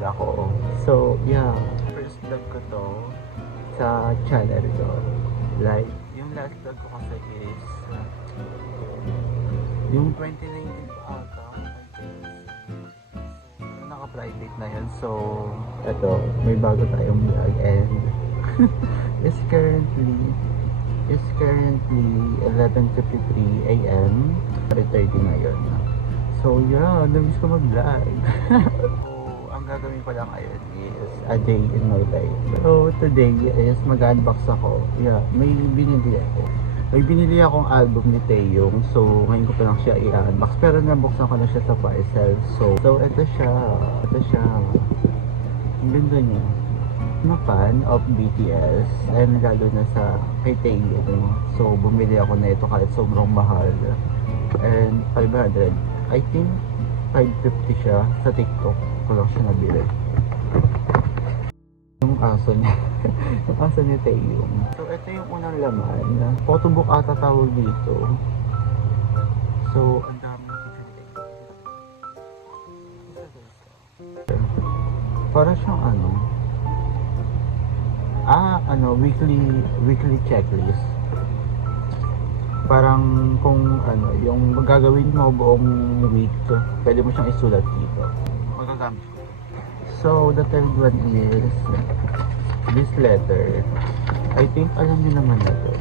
nag-vlog ako. So, yeah. First vlog ko to sa channel ko. Like, yung last vlog ko kasi is yung 2019 ata. So, naka-private na yun. So, eto, may bago tayong vlog and it's currently 11:53 AM. 3:30 ngayon. So yeah, namiss ko mag-vlog. So, ang gagawin ko lang ngayon is a day in my life. So today is mag-unbox ako. Yeah, may binili ako. May binili akong album ni Taeyong. So ngayon ko pa lang siya i-unbox. Pero nabuksan ko na siya sa parcel. So ito siya. Ang ganda niya. I'm a fan of BTS and lalo na sa kay Taeyong. So bumili ako na ito kahit sobrang mahal. And 500. I think 550 siya sa TikTok ko lang siya nabili. Yung aso niya. Yung aso ni Taeyong. So ito yung unang laman. Photobook ata tawag dito. So ang dami para siyang weekly checklist. Parang kung yung gagawin mo buong week, pwede mo siyang isulat dito. Magagamit ko. So the third one is this letter. I think alam niyo naman na to.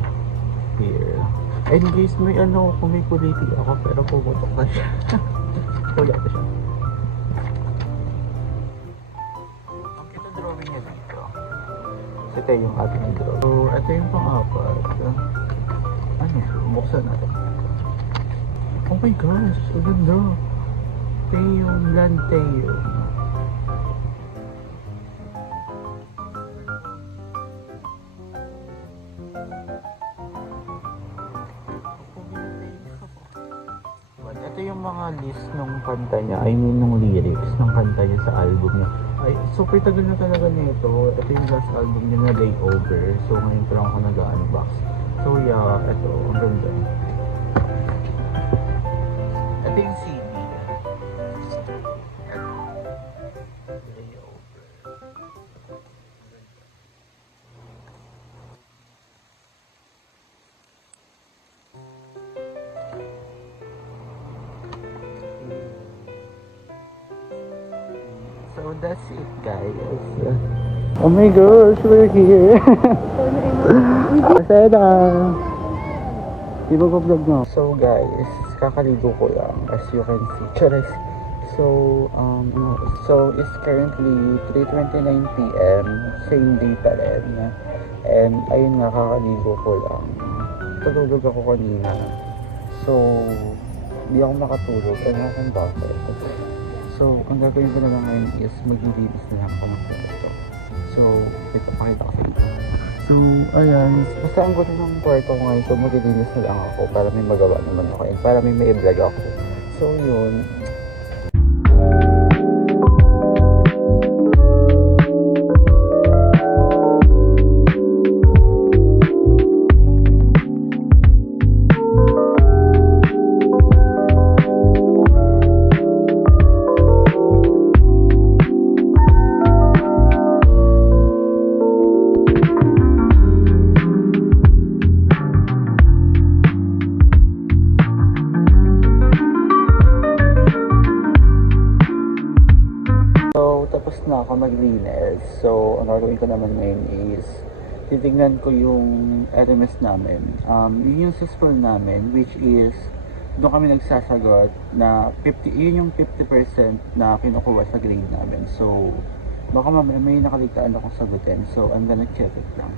Here. And guys, may kung may kuliti ako pero pumutok na siya. Wala na siya. Ito yung ating draw. So, ito yung pang-apat. Buksan natin. Oh my gosh, ang ganda. Taeyong, Land Taeyong. Ito yung mga list ng kanta niya, I mean ng lyrics ng kanta niya sa album niya. Ay, super tagal na talaga nito. Ito yung last album niya na Layover. So ngayon pa lang ako nag-unbox. So yeah, ito, ang ganda. Ito yung CD. Ito. Layover. So that's it, guys. Oh my gosh, we're here. Masaya. Di ba vlog mo? So guys, kakaligo ko lang as you can see. Charis. So it's currently 3:29 PM, same day pa rin. And ayun nga, kakaligo ko lang. Tulog ako kanina. So hindi ako makatulog. Ano kung bakit? So, ang gagawin ko na lang ngayon is maglilinis na lang ako ng kwarto. So, pakita ko sa inyo. So, ayan. Basta ang gusto ng kwarto ko ngayon. So, maglilinis na lang ako para may magawa naman ako. And para may i-vlog ako. So, yun. Tapos na ako maglinis. So, ang gagawin ko naman ngayon is titignan ko yung LMS namin. Yun yung sa school namin, which is doon kami nagsasagot na 50, yun yung 50% na kinukuha sa grade namin. So, baka may nakaligtaan akong sagutin. So, I'm gonna check it lang.